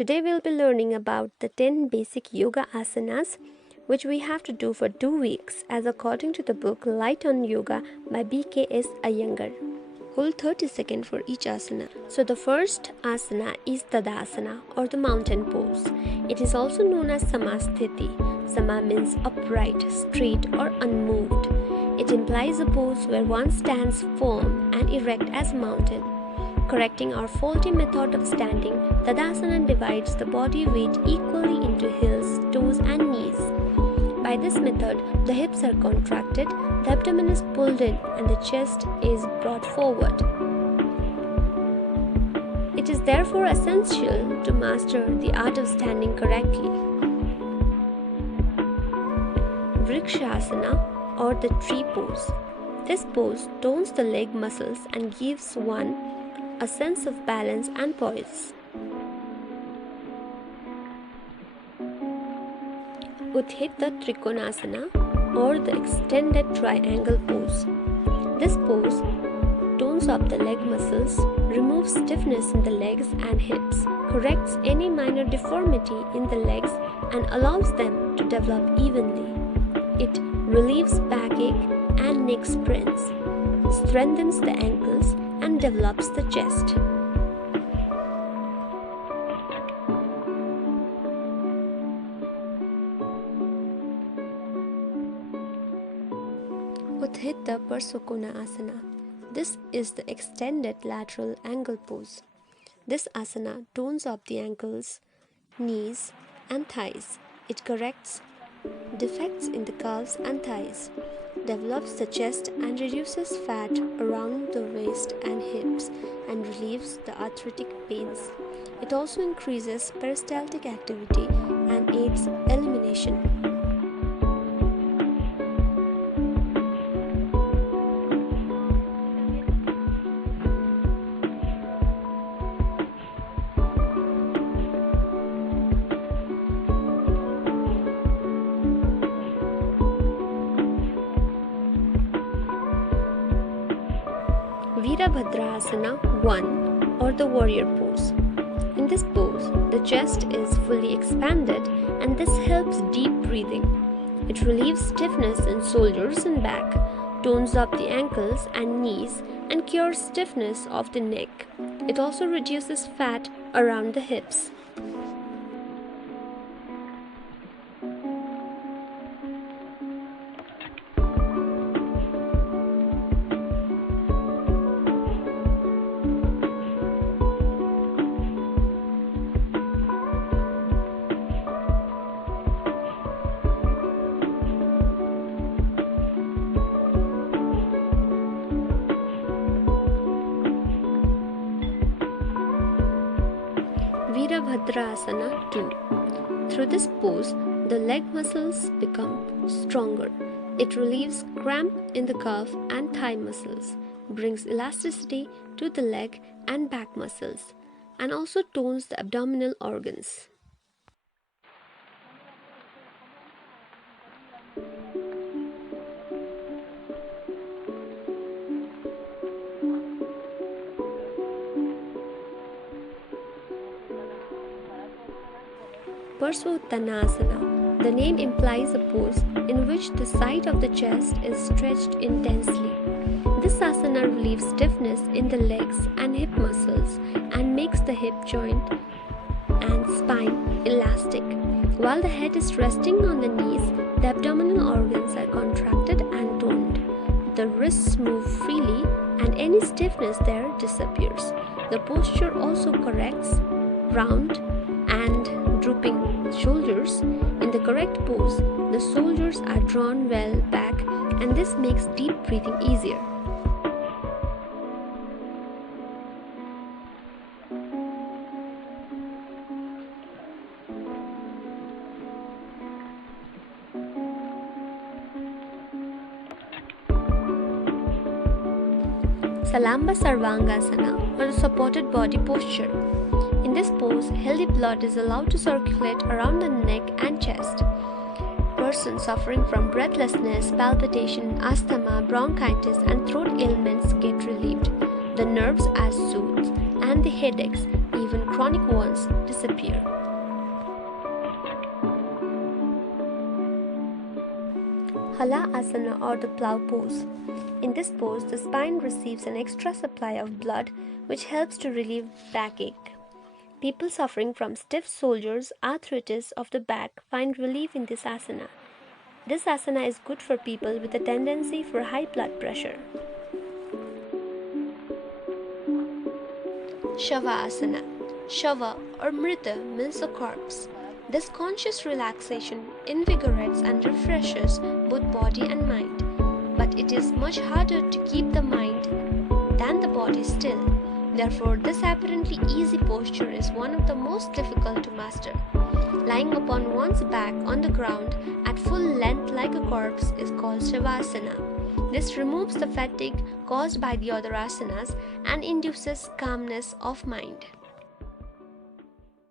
Today we'll be learning about the 10 basic yoga asanas which we have to do for 2 weeks as according to the book Light on Yoga by B.K.S. Iyengar. Hold 30 seconds for each asana. So the first asana is Tadasana or the mountain pose. It is also known as Samasthiti. Sama means upright, straight or unmoved. It implies a pose where one stands firm and erect as a mountain. Correcting our faulty method of standing, Tadasana divides the body weight equally into heels, toes and knees. By this method, the hips are contracted, the abdomen is pulled in and the chest is brought forward. It is therefore essential to master the art of standing correctly. Vrikshasana or the tree pose. This pose tones the leg muscles and gives one a sense of balance and poise. Utthita Trikonasana or the extended triangle pose. This pose tones up the leg muscles, removes stiffness in the legs and hips, corrects any minor deformity in the legs and allows them to develop evenly. It relieves backache and neck sprains, strengthens the ankles and develops the chest. Utthita Parsukona Asana. This is the extended lateral angle pose. This asana tones up the ankles, knees and thighs. It corrects defects in the calves and thighs, develops the chest and reduces fat around the waist and hips and relieves the arthritic pains. It also increases peristaltic activity and aids elimination. Virabhadrasana 1 or the warrior pose. In this pose, the chest is fully expanded and this helps deep breathing. It relieves stiffness in shoulders and back, tones up the ankles and knees and cures stiffness of the neck. It also reduces fat around the hips. Virabhadrasana 2. Through this pose, the leg muscles become stronger. It relieves cramp in the calf and thigh muscles, brings elasticity to the leg and back muscles, and also tones the abdominal organs. Parsvottanasana. The name implies a pose in which the side of the chest is stretched intensely. This asana relieves stiffness in the legs and hip muscles and makes the hip joint and spine elastic. While the head is resting on the knees, the abdominal organs are contracted and toned. The wrists move freely and any stiffness there disappears. The posture also corrects round and drooping shoulders. In the correct pose, the shoulders are drawn well back and this makes deep breathing easier. Salamba Sarvangasana or the supported body posture. In this pose, healthy blood is allowed to circulate around the neck and chest. Persons suffering from breathlessness, palpitation, asthma, bronchitis and throat ailments get relieved. The nerves are soothed and the headaches, even chronic ones, disappear. Hala asana or the plow pose. In this pose, the spine receives an extra supply of blood which helps to relieve backache. People suffering from stiff shoulders, arthritis of the back find relief in this asana. This asana is good for people with a tendency for high blood pressure. Shavasana. Shava or Mrita means a corpse. This conscious relaxation invigorates and refreshes both body and mind. But it is much harder to keep the mind than the body still. Therefore, this apparently easy posture is one of the most difficult to master. Lying upon one's back on the ground at full length like a corpse is called Shavasana. This removes the fatigue caused by the other asanas and induces calmness of mind.